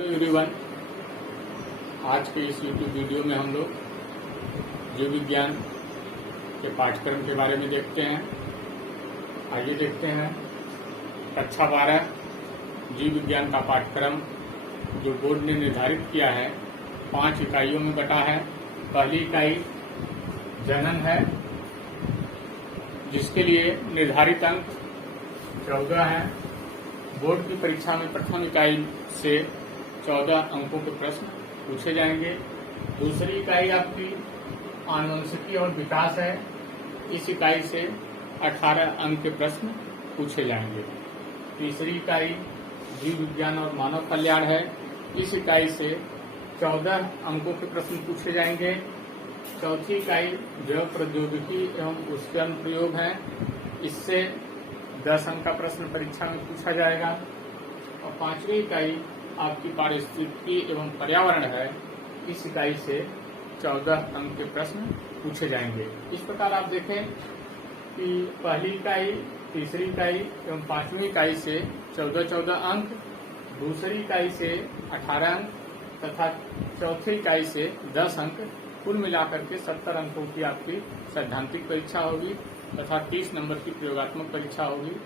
Hello everyone, आज के इस YouTube वीडियो में हम लोग जीव विज्ञान के पाठ्यक्रम के बारे में देखते हैं। आइए देखते हैं। कक्षा 12 जीव विज्ञान का पाठ्यक्रम जो बोर्ड ने निर्धारित किया है 5 इकाइयों में बटा है। पहली इकाई जनन है, जिसके लिए निर्धारित अंक 14 है। बोर्ड की परीक्षा में प्रथम इकाई से 14 अंकों के प्रश्न पूछे जाएंगे। दूसरी इकाई आपकी आनुवंशिकी और विकास है। इस इकाई से 18 अंक के प्रश्न पूछे जाएंगे। तीसरी इकाई जीव विज्ञान और मानव कल्याण है। इस इकाई से 14 अंकों के प्रश्न पूछे जाएंगे। चौथी इकाई जैव प्रौद्योगिकी एवं उसके अनुप्रयोग है। इससे 10 अंक का प्रश्न परीक्षा में पूछा जाएगा। और पांचवी इकाई आपकी पारिस्थितिकी एवं पर्यावरण है। इस इकाई से 14 अंक के प्रश्न पूछे जाएंगे। इस प्रकार आप देखें कि पहली इकाई, तीसरी इकाई एवं पांचवी इकाई से 14 अंक, दूसरी इकाई से 18 अंक तथा चौथी इकाई से 10 अंक, कुल मिलाकर के 70 अंकों की आपकी सैद्धांतिक परीक्षा होगी तथा 30 नंबर की प्रयोगात्मक परीक्षा होगी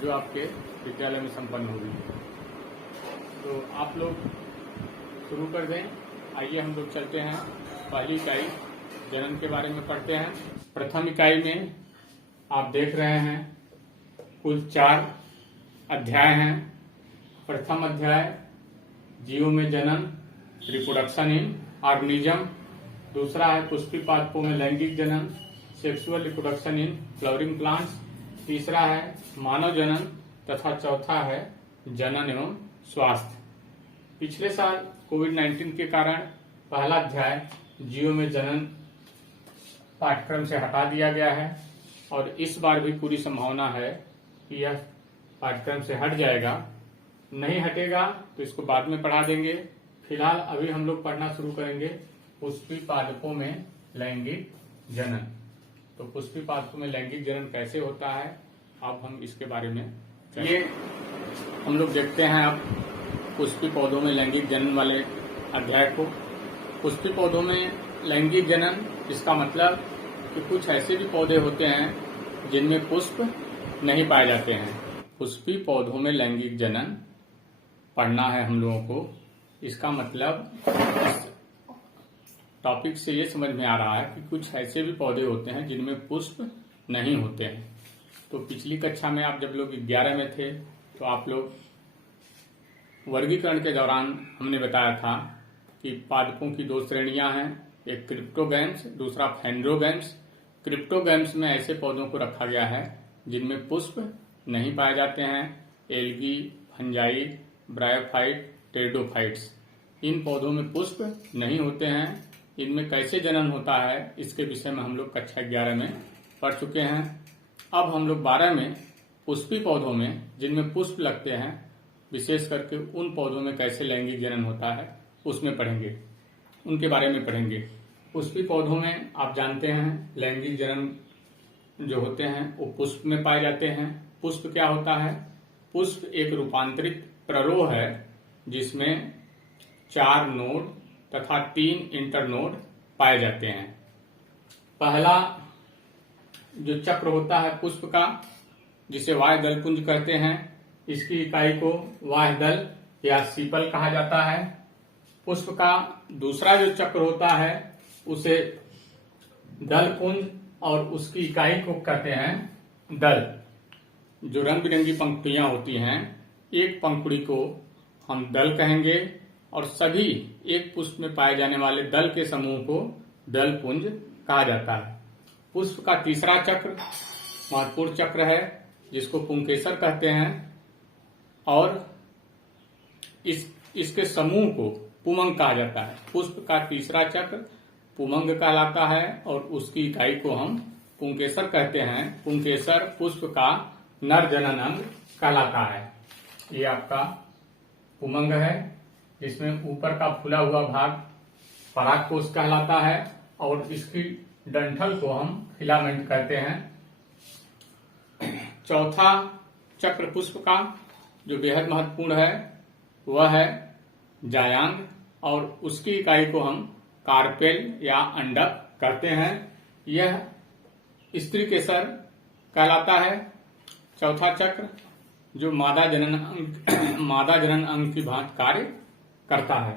जो आपके विद्यालय में संपन्न होगी। तो आप लोग शुरू कर दें। आइए हम लोग चलते हैं। पहली इकाई जनन के बारे में पढ़ते हैं। प्रथम इकाई में आप देख रहे हैं कुल 4 अध्याय हैं। प्रथम अध्याय जीवों में जनन, रिप्रोडक्शन इन ऑर्गेनिज्म। दूसरा है पुष्पी पादपों में लैंगिक जनन, sexual reproduction in flowering plants. तीसरा है मानव जनन तथा चौथा है जनन एवं स्वास्थ्य। पिछले साल कोविड-19 के कारण पहला अध्याय जीवों में जनन पाठ्यक्रम से हटा दिया गया है और इस बार भी पूरी संभावना है कि यह पाठ्यक्रम से हट जाएगा। नहीं हटेगा तो इसको बाद में पढ़ा देंगे। फिलहाल अभी हम लोग पढ़ना शुरू करेंगे पुष्पी पादपों में लैंगिक जनन। तो पुष्पी पादपों में लैंगिक जनन कैसे होता है, अब हम इसके बारे में ये हम लोग देखते हैं। अब पुष्पी पौधों में लैंगिक जनन वाले अध्याय को। पुष्पी पौधों में लैंगिक जनन, इसका मतलब कि कुछ ऐसे भी पौधे होते हैं जिनमें पुष्प नहीं पाए जाते हैं। पुष्पी पौधों में लैंगिक जनन पढ़ना है हम लोगों को। इसका मतलब टॉपिक से ये समझ में आ रहा है कि कुछ ऐसे भी पौधे होते हैं जिनमें पुष्प नहीं होते हैं। तो पिछली कक्षा में आप जब लोग 11 में थे तो आप लोग वर्गीकरण के दौरान हमने बताया था कि पादपों की 2 श्रेणियां हैं, एक क्रिप्टोगैम्स, दूसरा फेंड्रोगैम्स। क्रिप्टोगैम्स में ऐसे पौधों को रखा गया है जिनमें पुष्प नहीं पाए जाते हैं। Algae, fungi, bryophyte, pteridophytes. इन पौधों में पुष्प नहीं होते हैं। इनमें कैसे जनन होता है इसके विषय में हम लोग कक्षा 11 में पढ़ चुके हैं। अब हम लोग 12 में पुष्पी पौधों में जिनमें पुष्प लगते हैं, विशेष करके उन पौधों में कैसे लैंगिक जनन होता है उसमें पढ़ेंगे, उनके बारे में पढ़ेंगे। पुष्पी पौधों में आप जानते हैं लैंगिक जनन जो होते हैं वो पुष्प में पाए जाते हैं। पुष्प क्या होता है? पुष्प एक रूपांतरित प्ररोह है जिसमें 4 नोड तथा 3 इंटरनोड पाए जाते हैं। पहला जो चक्र होता है पुष्प का, जिसे वाह्य दल पुंज कहते हैं, इसकी इकाई को वाह्य दल या सीपल कहा जाता है। पुष्प का दूसरा जो चक्र होता है उसे दल पुंज और उसकी इकाई को कहते हैं दल। जो रंग बिरंगी पंखुड़ियां होती हैं, एक पंखुड़ी को हम दल कहेंगे और सभी एक पुष्प में पाए जाने वाले दल के समूह को दल पुंज कहा जाता है। पुष्प का तीसरा चक्र महत्वपूर्ण चक्र है जिसको पुंकेसर कहते हैं और इसके समूह को पुमंग कहा जाता है। पुष्प का तीसरा चक्र पुमंग कहलाता है और उसकी इकाई को हम पुंकेसर कहते हैं। पुंकेसर पुष्प का नर जनन अंग कहलाता है। ये आपका पुमंग है जिसमें ऊपर का फूला हुआ भाग परागकोश कहलाता है और इसकी डंठल को हम फिलामेंट कहते हैं। चौथा चक्र पुष्प का जो बेहद महत्वपूर्ण है वह है जायांग और उसकी इकाई को हम कार्पेल या अंडक करते हैं। यह स्त्री केसर कहलाता है। चौथा चक्र जो मादा जनन अंग की भांति कार्य करता है।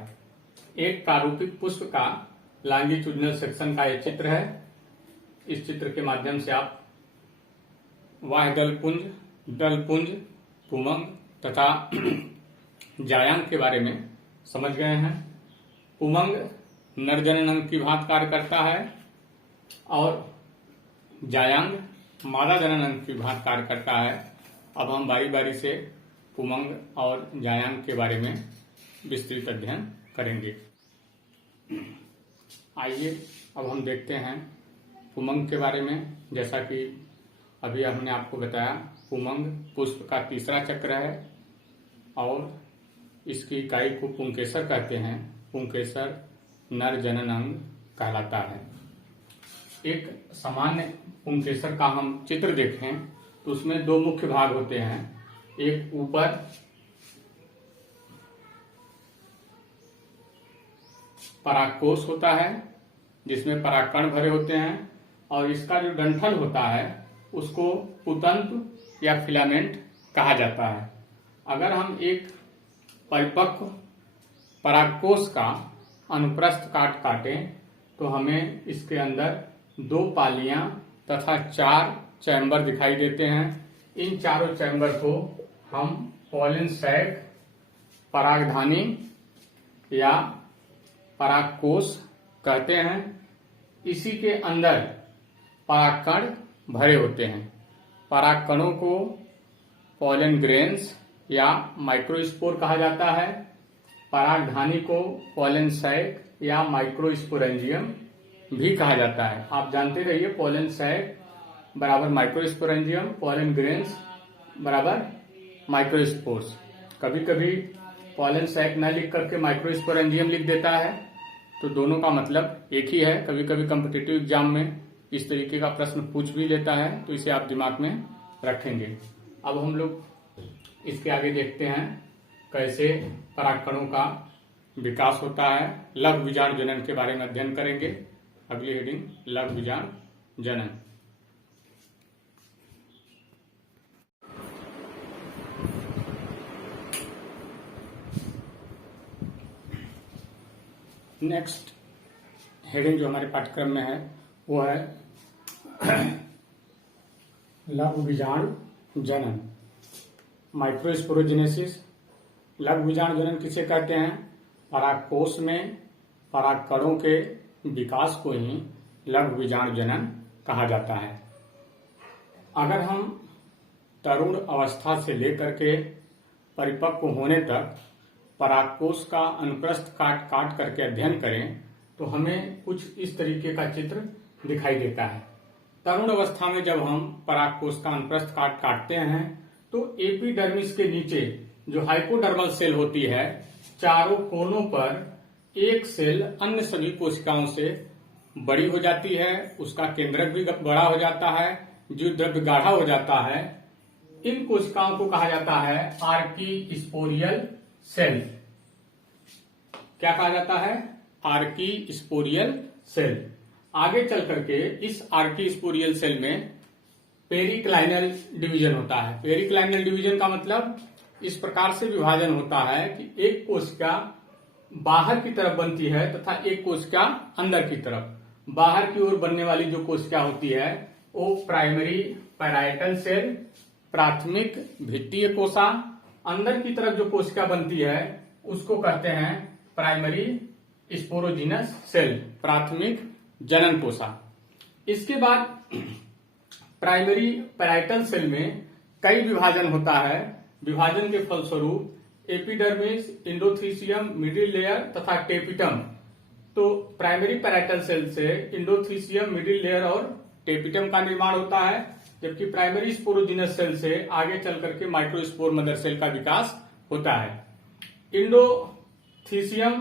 एक प्रारूपिक पुष्प का लॉन्गिट्यूडिनल सेक्शन का यह चित्र है। इस चित्र के माध्यम से आप बाह्य दलपुंज, पुमंग तथा जायांग के बारे में समझ गए हैं। पुमंग नर जनन अंग की भांति कार्य करता है और जायांग मादा जनन अंग की भांति कार्य करता है। अब हम बारी बारी से पुमंग और जायांग के बारे में विस्तृत अध्ययन करेंगे। आइए अब हम देखते हैं पुमंग के बारे में। जैसा कि अभी हमने आपको बताया, पुमंग पुष्प का तीसरा चक्र है और इसकी इकाई को पुंकेसर कहते हैं। पुंकेसर नर जनन अंग कहलाता है। एक सामान्य पुंकेसर का हम चित्र देखें तो उसमें दो मुख्य भाग होते हैं। एक ऊपर परागकोश होता है जिसमें परागकण भरे होते हैं और इसका जो डंठल होता है उसको पुतंतु या फिलामेंट कहा जाता है। अगर हम एक परिपक्व परागकोश का अनुप्रस्थ काट काटें तो हमें इसके अंदर 2 पालियां तथा 4 चैम्बर दिखाई देते हैं। इन चारों चैम्बर को हम पॉलन सैक, परागधानी या परागकोश कहते हैं। इसी के अंदर परागकण भरे होते हैं। परागकणों को पॉलन ग्रेन्स या माइक्रोस्पोर कहा जाता है। परागधानी को पॉलन सैक या माइक्रोस्पोरेंजियम भी कहा जाता है। आप जानते रहिए, पॉलन सैक बराबर माइक्रोस्पोरेंजियम, पॉलन ग्रेन्स बराबर माइक्रोस्पोर्स। कभी कभी पॉलन सैक न लिख करके माइक्रोस्पोरेंजियम लिख देता है, तो दोनों का मतलब एक ही है। कभी कभी कॉम्पिटिटिव एग्जाम में इस तरीके का प्रश्न पूछ भी लेता है, तो इसे आप दिमाग में रखेंगे। अब हम लोग इसके आगे देखते हैं कैसे परागकणों का विकास होता है। लघु बीजाणु जनन के बारे में अध्ययन करेंगे। अगली हेडिंग लघु बीजाणु जनन। नेक्स्ट हेडिंग जो हमारे पाठ्यक्रम में है वो है लघु बीजाणु जनन, माइक्रोस्पोरोजेनेसिस। लघु बीजाणु जनन किसे कहते हैं? परागकोश में परागकणों के विकास को ही लघु बीजाणु जनन कहा जाता है। अगर हम तरुण अवस्था से लेकर के परिपक्व होने तक परागकोश का अनुप्रस्थ काट काट करके अध्ययन करें तो हमें कुछ इस तरीके का चित्र दिखाई देता है। तरुण अवस्था में जब हम परागकोश का अनुप्रस्थ काट काटते हैं तो एपिडर्मिस के नीचे जो हाइपोडर्मल सेल होती है, चारों कोनों पर एक सेल अन्य सभी कोशिकाओं से बड़ी हो जाती है, उसका केंद्रक भी बड़ा हो जाता है, जो द्रव्य गाढ़ा हो जाता है। इन कोशिकाओं को कहा जाता है आर्कीस्पोरियल सेल। क्या कहा जाता है? आर्कीस्पोरियल सेल। आगे चल करके इस आर्कीस्पोरियल सेल में पेरिक्लाइनल डिवीजन होता है। पेरिक्लाइनल डिवीजन का मतलब इस प्रकार से विभाजन होता है कि एक कोशिका बाहर की तरफ बनती है तथा एक कोशिका अंदर की तरफ। बाहर की ओर बनने वाली जो कोशिका होती है वो प्राइमरी पैराइटल सेल, प्राथमिक भित्तीय कोशा। अंदर की तरफ जो कोशिका बनती है उसको कहते हैं प्राइमरी स्पोरोजिनस सेल, प्राथमिक जनन कोशा। इसके बाद प्राइमरी पैराइटल सेल में कई विभाजन होता है। विभाजन के फलस्वरूप एपिडर्मिस, इंडोथ्रीसियम, मिडिल लेयर तथा टेपिटम। तो प्राइमरी पैराइटल सेल से इंडोथ्रीसियम, मिडिल लेयर और टेपिटम का निर्माण होता है, जबकि प्राइमरी स्पोरोजिनस सेल से आगे चल करके माइक्रोस्पोर मदर सेल का विकास होता है। इंडोथ्रीसियम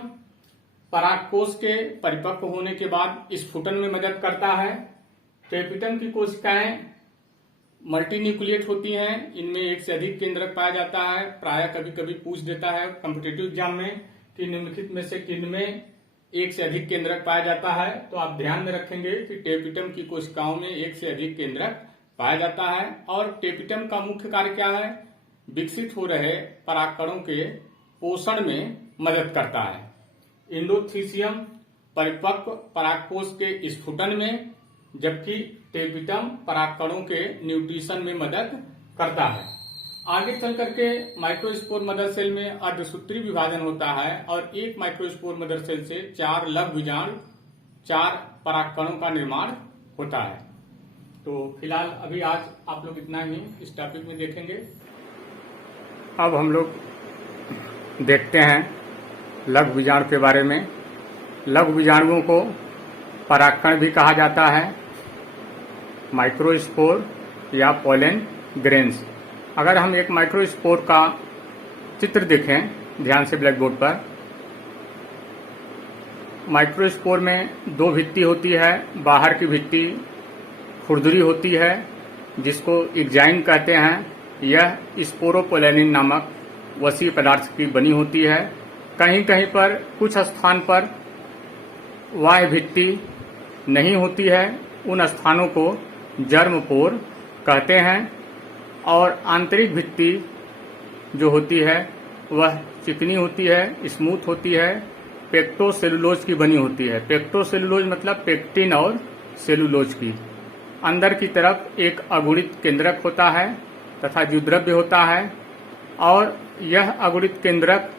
परागकोश के परिपक्व होने के बाद स्फुटन में मदद करता है। टेपिटम की कोशिकाएं मल्टीन्यूक्लिएट होती हैं, इनमें एक से अधिक केंद्रक पाया जाता है। प्राय कभी कभी पूछ देता है कॉम्पिटिटिव एग्जाम में कि निम्नलिखित में से किन में एक से अधिक केंद्रक पाया जाता है। तो आप ध्यान में रखेंगे कि टेपिटम की कोशिकाओं में एक से अधिक केंद्रक पाया जाता है। और टेपिटम का मुख्य कार्य क्या है? विकसित हो रहे परागकणों के पोषण में मदद करता है। एंडोथीसियम परिपक्व परागकोश के स्फुटन में, जबकि टेपिटम परागकणों के न्यूट्रिशन में मदद करता है। आगे चल करके माइक्रोस्पोर मदर सेल में अर्धसूत्री विभाजन होता है और एक माइक्रोस्पोर मदर सेल से 4 लघु बीजाणु 4 परागकणों का निर्माण होता है। तो फिलहाल अभी आज आप लोग इतना ही इस टॉपिक में देखेंगे। अब हम लोग देखते हैं लघु बीजाणु के बारे में। लघु बीजाणुओं को परागकण भी कहा जाता है, माइक्रोस्पोर या पोलन ग्रेन्स। अगर हम एक माइक्रोस्पोर का चित्र देखें ध्यान से ब्लैक बोर्ड पर, माइक्रोस्पोर में 2 भित्ति होती है। बाहर की भित्ति खुरदुरी होती है जिसको एक्जाइन कहते हैं। यह स्पोरोपोलेनिन नामक वसीय पदार्थ की बनी होती है। कहीं कहीं पर कुछ स्थान पर बाह्य भित्ति नहीं होती है, उन स्थानों को जर्मपोर कहते हैं। और आंतरिक भित्ति जो होती है वह चिकनी होती है, स्मूथ होती है, पेक्टोसेलुलोज की बनी होती है। पेक्टोसेलुलोज मतलब पेक्टिन और सेलुलोज की। अंदर की तरफ एक अगुणित केंद्रक होता है तथा द्युद्रव्य होता है। और यह अगुणित केंद्रक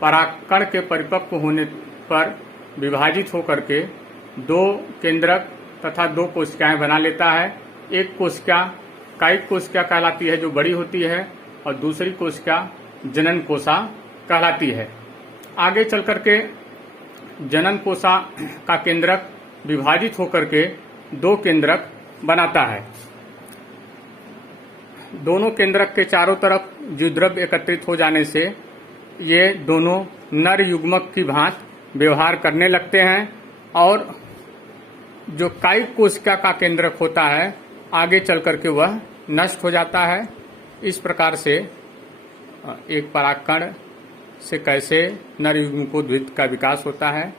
परागकण के परिपक्व होने पर विभाजित होकर के 2 केंद्रक तथा 2 कोशिकाएं बना लेता है। एक कोशिका कायिक कोशिका कहलाती है जो बड़ी होती है और दूसरी कोशिका जनन कोशा कहलाती है। आगे चल करके जनन कोशा का केंद्रक विभाजित होकर के 2 केंद्रक बनाता है। दोनों केंद्रक के चारों तरफ द्युद्रव्य एकत्रित हो जाने से ये दोनों नर युग्मक की भांति व्यवहार करने लगते हैं और जो कायिक कोशिका का केंद्रक होता है आगे चल करके वह नष्ट हो जाता है। इस प्रकार से एक परागकण से कैसे नर युग्मकोद्भिद का विकास होता है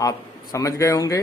आप समझ गए होंगे।